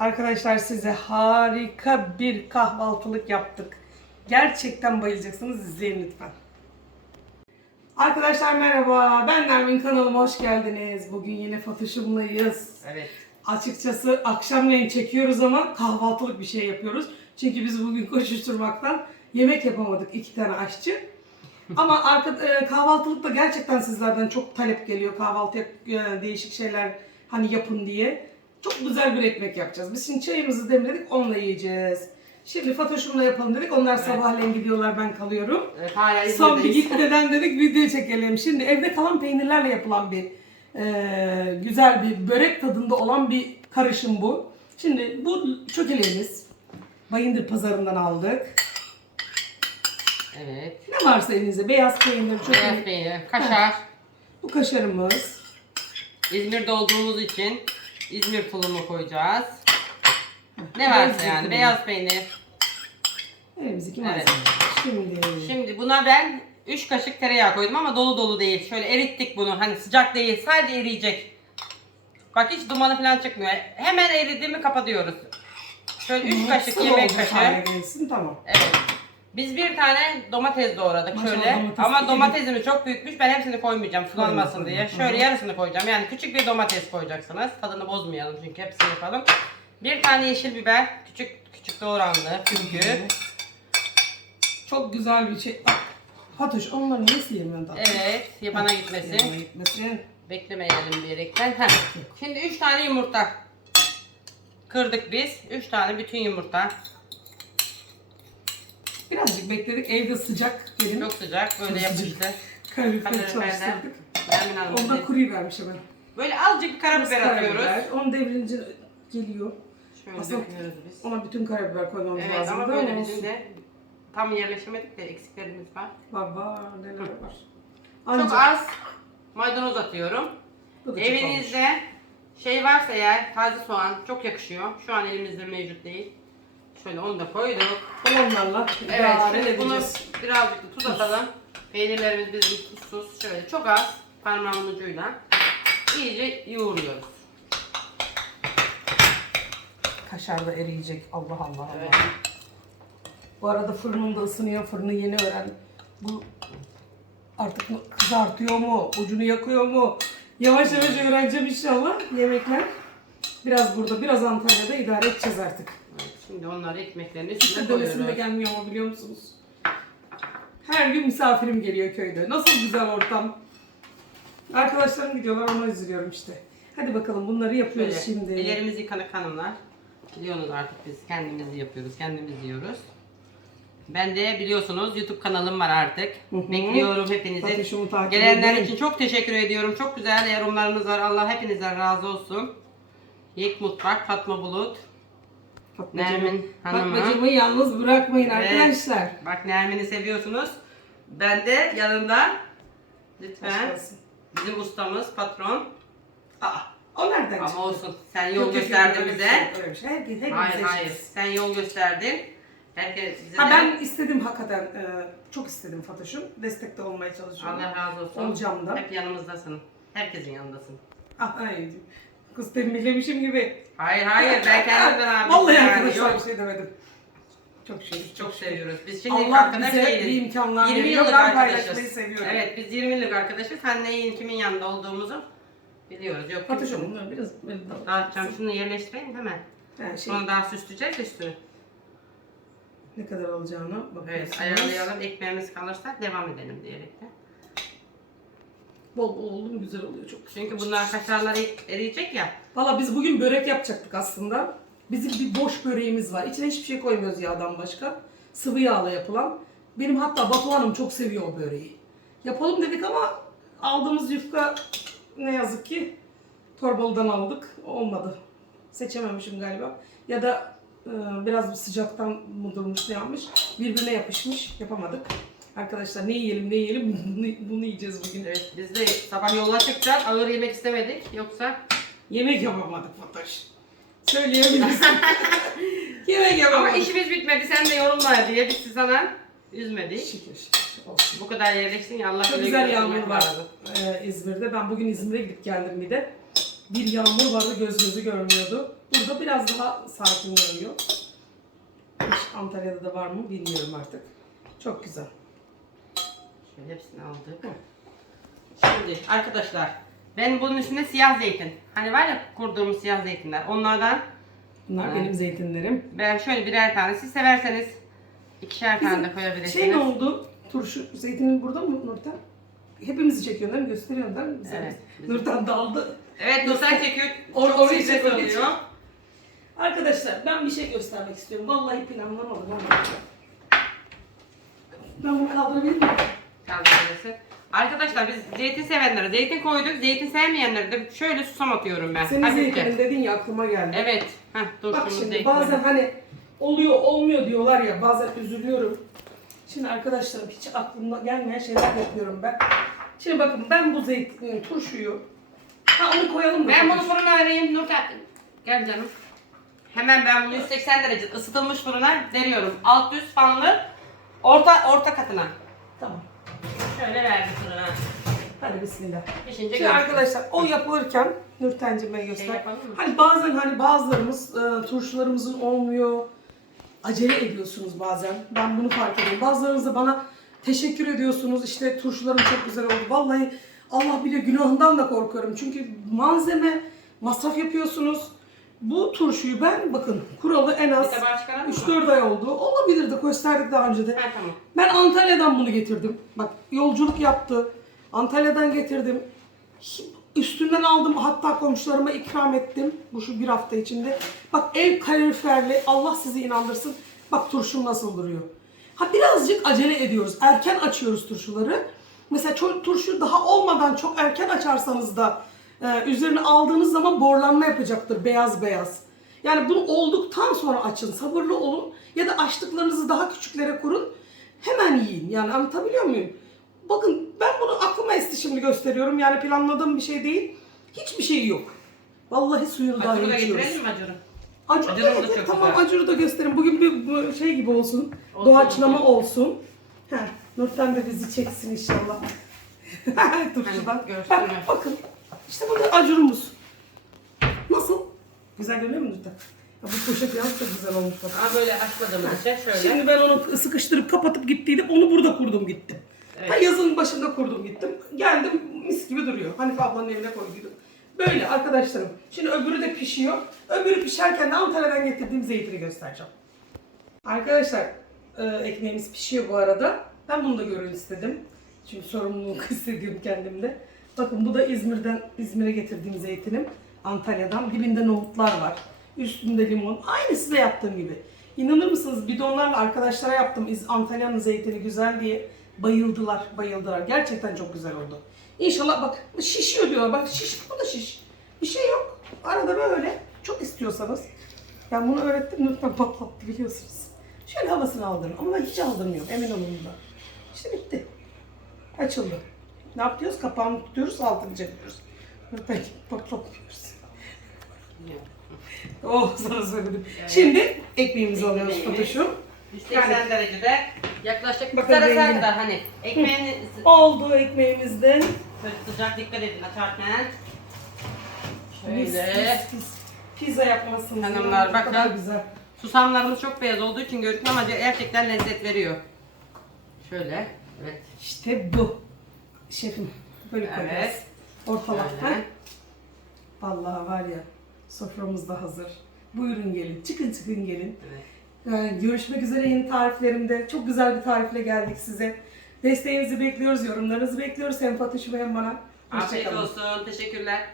Arkadaşlar size harika bir kahvaltılık yaptık. Gerçekten bayılacaksınız. İzleyin lütfen. Arkadaşlar merhaba. Ben Nermin kanalıma hoş geldiniz. Bugün yine Fatoş'umlayız. Evet. Açıkçası akşamleyin çekiyoruz ama kahvaltılık bir şey yapıyoruz. Çünkü biz bugün koşuşturmaktan yemek yapamadık iki tane aşçı. Ama arka, e, kahvaltılıkta gerçekten sizlerden çok talep geliyor. Kahvaltı yap- e, değişik şeyler hani yapın diye. Çok güzel bir ekmek yapacağız. Biz şimdi çayımızı demledik onunla yiyeceğiz. Şimdi Fatoş'umla yapalım dedik. Onlar sabahleyin gidiyorlar ben kalıyorum. evet hala Son bir İzmir'deyiz. gitmeden dedik video çekelim. Şimdi evde kalan peynirlerle yapılan bir e, güzel bir börek tadında olan bir karışım bu. Şimdi bu çökeleğimiz Bayındır pazarından aldık. Evet. Ne varsa elinizde beyaz peynir, Beyaz çökelek. peynir, kaşar. Bu kaşarımız. İzmir'de olduğumuz için İzmir tulumu koyacağız. Ne varsa yani beyaz peynir. Elimizdeki Evet. Şimdi, Şimdi buna ben 3 kaşık tereyağı koydum ama dolu dolu değil. Şöyle erittik bunu. Hani sıcak değil, sadece eriyecek. Bak hiç dumanı falan çıkmıyor. Hemen eridi mi kapatıyoruz. Şöyle 3 kaşık yemek kaşığı. gelsin tamam. Evet. Biz bir tane domates doğradık Maşallah şöyle. domates Ama domatesimiz çok büyükmüş. Ben hepsini koymayacağım sulanmasın Koyma, diye. koyma. Şöyle yarısını koyacağım. Yani küçük bir domates koyacaksınız. Tadını bozmayalım çünkü hepsini yapalım. Bir tane yeşil biber. Küçük küçük doğrandı. Çünkü. Çok güzel bir şey. Fatoş onları nasıl yemiyorsun tatlım? Evet. Yabana gitmesin. Yanına gitmesin. Beklemeyelim diyerekten. Heh. Şimdi 3 tane yumurta. Kırdık biz. 3 tane bütün yumurta. Bekledik. Evde sıcak benim. Çok sıcak. Böyle Çok yapıştı. Karabiber Karabiberden. çalıştırdık. Onda kuruyu vermiş hemen. Böyle azıcık bir karabiber atıyoruz. Onu devrince geliyor. Şöyle Aslında- biz. Ona bütün karabiber koymamız Evet lazım. ama değil mi? böyle bizim de tam yerleşemedik de eksiklerimiz var. Var var neler var. Çok Ancak az maydanoz atıyorum. çok. Evinizde şey varsa eğer taze soğan çok yakışıyor. Şu an elimizde mevcut değil. Şöyle onu da koyduk. Onlarla Evet idare şimdi bunu edeceğiz. birazcık da tuz atalım. Peynirlerimiz bizim tuzsuz. Şöyle çok az parmağımın ucuyla iyice yoğuruyoruz. Kaşar da eriyecek. Allah Allah Allah. Evet. Bu arada fırınım da ısınıyor. Fırını yeni öğren. Bu artık kızartıyor mu? Ucunu yakıyor mu? Yavaş yavaş öğreneceğim inşallah yemekler. Biraz burada, biraz Antalya'da idare edeceğiz artık. Şimdi onları ekmeklerin üstüne de koyuyoruz. gelmiyor ama biliyor musunuz? Her gün misafirim geliyor köyde. Nasıl güzel ortam. Arkadaşlarım gidiyorlar onu izliyorum işte. Hadi bakalım bunları yapıyoruz Şöyle, şimdi. ellerimiz yıkanık hanımlar. Biliyorsunuz artık biz kendimiz yapıyoruz, kendimiz yiyoruz. Ben de biliyorsunuz YouTube kanalım var artık. Hı hı. Bekliyorum hepinizi. Gelenler için çok teşekkür ediyorum. Çok güzel yorumlarınız var. Allah hepinizden razı olsun. Yek Mutfak, Fatma Bulut. Nermin Hanım'ı. Fatmacığımı yalnız bırakmayın arkadaşlar. Bak Nermin'i seviyorsunuz. Ben de yanında lütfen Başkası. bizim ustamız, patron. Aa, o nereden çıktı? Ama olsun sen Yok, yol yok, gösterdin yok, öyle bir bize. şey, öyle bir şey. Herkes, hepimiz Hayır eşitiz. hayır. Sen yol gösterdin. Herkes bize Ha de ben istedim hakikaten. e, çok istedim Fatoş'um. Destekte olmaya çalışıyorum. Allah razı olsun. Olacağım da. Hep yanımızdasın. Herkesin yanındasın. Ah, ay, kız tembihlemişim gibi. Hayır hayır ben kendimden abi. Vallahi yani arkadaşlar bir şey demedim. Çok şey. Çok seviyoruz. Biz şimdi Allah arkadaş bize değiliz. bir imkanlar 20 veriyor. yıllık Ben paylaşmayı arkadaşız. seviyorum. Evet biz 20 yıllık arkadaşız. Sen neyin kimin yanında olduğumuzu biliyoruz. Yok kimsin? bunları biraz böyle dağıt. Dağıtacağım. Şunu yerleştireyim değil mi? Ha, şey, Sonra daha süsleyeceğiz üstünü. ne kadar alacağını bakıyorsunuz. Evet ayarlayalım. Ekmeğimiz kalırsa devam edelim diyerekten. Bol bol oldu mu güzel oluyor çok. Çünkü bunlar kaşarlar eriyecek ya. Valla biz bugün börek yapacaktık aslında. Bizim bir boş böreğimiz var. İçine hiçbir şey koymuyoruz yağdan başka. Sıvı yağla yapılan. Benim hatta Batu Hanım çok seviyor o böreği. Yapalım dedik ama aldığımız yufka ne yazık ki torbalıdan aldık. Olmadı. Seçememişim galiba. Ya da e, biraz sıcaktan mı durmuş ne yapmış. Birbirine yapışmış. Yapamadık. Arkadaşlar ne yiyelim ne yiyelim bunu, bunu yiyeceğiz bugün. Evet biz de sabah yola çıkacağız. Ağır yemek istemedik. Yoksa Yemek yapamadık Fatoş. Söyleyebilirsin. Yemek Ama yapamadık. işimiz bitmedi sen de yorumla diye biz sana üzmedik. Şükür şükür olsun. Bu kadar yerleştin ya Allah Çok güzel yağmur var lazım. e, İzmir'de. Ben bugün İzmir'e gidip geldim bir de. Bir yağmur vardı göz gözü görmüyordu. Burada biraz daha sakin. Hiç Antalya'da da var mı bilmiyorum artık. Çok güzel. Şöyle hepsini aldık. Şimdi arkadaşlar ben bunun üstüne siyah zeytin. Hani var ya kurduğumuz siyah zeytinler. Onlardan Bunlar Evet. benim zeytinlerim. ben şöyle birer tane siz severseniz ikişer tane de koyabilirsiniz. Şey ne oldu? Turşu, zeytinin burada mı Nurten? Hepimizi çekiyorsun değil mi? Gösteriyorsun değil mi? bize? Evet. Nurten daldı. Evet Nurten çekiyor. Or- Çok orayı stres çekiyor. oluyor. Arkadaşlar ben bir şey göstermek istiyorum. Vallahi planlamadım ama. Ben bunu kaldırabilir miyim? Kaldırabilirsin. Arkadaşlar biz zeytin sevenlere zeytin koyduk. Zeytin sevmeyenlere de şöyle susam atıyorum ben. Senin Hafifçe. zeytinin dedin ya aklıma geldi. Evet. Heh, Bak dursunuz şimdi zeytin. bazen hani oluyor olmuyor diyorlar ya bazen üzülüyorum. Şimdi arkadaşlarım hiç aklımda gelmeyen şeyler yapıyorum ben. Şimdi bakın ben bu zeytin turşuyu ha onu koyalım da. Ben bunu fırına vereyim Nurten. Gel canım. Hemen ben bunu 180 derece ısıtılmış fırına veriyorum. Alt üst fanlı orta orta katına. Tamam. Şöyle verdim fırına. Hadi bismillah. Pişince Şimdi görüşürüz. arkadaşlar o yapılırken Nurten'cime göster. Şey yapalım mı? hani bazen hani bazılarımız e, turşularımızın olmuyor. Acele ediyorsunuz bazen. Ben bunu fark ediyorum. Bazılarınız da bana teşekkür ediyorsunuz. İşte turşularım çok güzel oldu. Vallahi Allah bilir günahından da korkuyorum. Çünkü malzeme, masraf yapıyorsunuz. Bu turşuyu ben bakın kuralı en az Bir tabağa çıkaralım mı? 3-4 ay oldu. Olabilir de gösterdik daha önce de. Ha tamam. Ben Antalya'dan bunu getirdim. Bak yolculuk yaptı. Antalya'dan getirdim. Üstünden aldım hatta komşularıma ikram ettim. Bu şu bir hafta içinde. Bak ev kaloriferli Allah sizi inandırsın. Bak turşum nasıl duruyor. Ha birazcık acele ediyoruz. Erken açıyoruz turşuları. Mesela turşu daha olmadan çok erken açarsanız da e, üzerine aldığınız zaman borlanma yapacaktır beyaz beyaz. Yani bunu olduktan sonra açın. Sabırlı olun. Ya da açtıklarınızı daha küçüklere kurun. Hemen yiyin. Yani anlatabiliyor muyum? Bakın ben bunu aklıma esti şimdi gösteriyorum. Yani planladığım bir şey değil. Hiçbir şey yok. Vallahi suyunu daha Acını da içiyoruz. getirelim mi acını? Acur da Acını da getir, çok tamam güzel. acuru da gösterin. Bugün bir bu şey gibi olsun. Olsun, doğaçlama olsun. Heh, Nurten de bizi çeksin inşallah. Hani görsünler. Bak, bakın. İşte burada acurumuz. Nasıl? Güzel görünüyor mu Nurten? Ya bu poşet yalnız çok güzel olmuş bak. Aa böyle açmadığımız için şöyle. Şimdi ben onu sıkıştırıp kapatıp gittiydim. Onu burada kurdum gittim. Evet. Ha, yazın başında kurdum gittim. Geldim mis gibi duruyor. Hanife ablanın evine koyduydum. Böyle arkadaşlarım. Şimdi öbürü de pişiyor. Öbürü pişerken de Antalya'dan getirdiğim zeytini göstereceğim. Arkadaşlar e, ekmeğimiz pişiyor bu arada. Ben bunu da görün istedim. Çünkü sorumluluk hissediyorum kendimde. Bakın bu da İzmir'den İzmir'e getirdiğim zeytinim. Antalya'dan. Dibinde nohutlar var. Üstünde limon. Aynı size yaptığım gibi. İnanır mısınız bidonlarla arkadaşlara yaptım Antalya'nın zeytini güzel diye. Bayıldılar, bayıldılar. Gerçekten çok güzel oldu. İnşallah bak şişiyor diyorlar. Bak şiş, bu da şiş. Bir şey yok. Arada böyle çok istiyorsanız. Ben bunu öğrettim lütfen patlattı biliyorsunuz. Şöyle havasını aldırın. Ama ben hiç aldırmıyorum emin olun bundan. İşte bitti. Açıldı. Ne yapıyoruz? Kapağını tutuyoruz, altını çeviriyoruz. Lütfen patlatmıyoruz. Oh sana söyledim. Şimdi ekmeğimizi alıyoruz. Fatoş'um. 180 derecede yaklaşık Bakın rengine. kadar hani ekmeğini Oldu ekmeğimizden. Böyle sıcak dikkat edin açarken. Şöyle. mis, mis. Pizza yapmasın. Hanımlar, bakın. güzel. Susamlarımız çok beyaz olduğu için görünüyor ama gerçekten lezzet veriyor. Şöyle. Evet. İşte bu. Şefim böyle koyacağız. Evet. Ortalık. Şöyle. ha? Vallahi var ya soframız da hazır. Buyurun gelin. Çıkın çıkın gelin. Evet. Yani görüşmek üzere yeni tariflerimde. Çok güzel bir tarifle geldik size. Desteğinizi bekliyoruz, yorumlarınızı bekliyoruz hem Fatuş'uma hem bana. Afiyet olsun. Teşekkürler.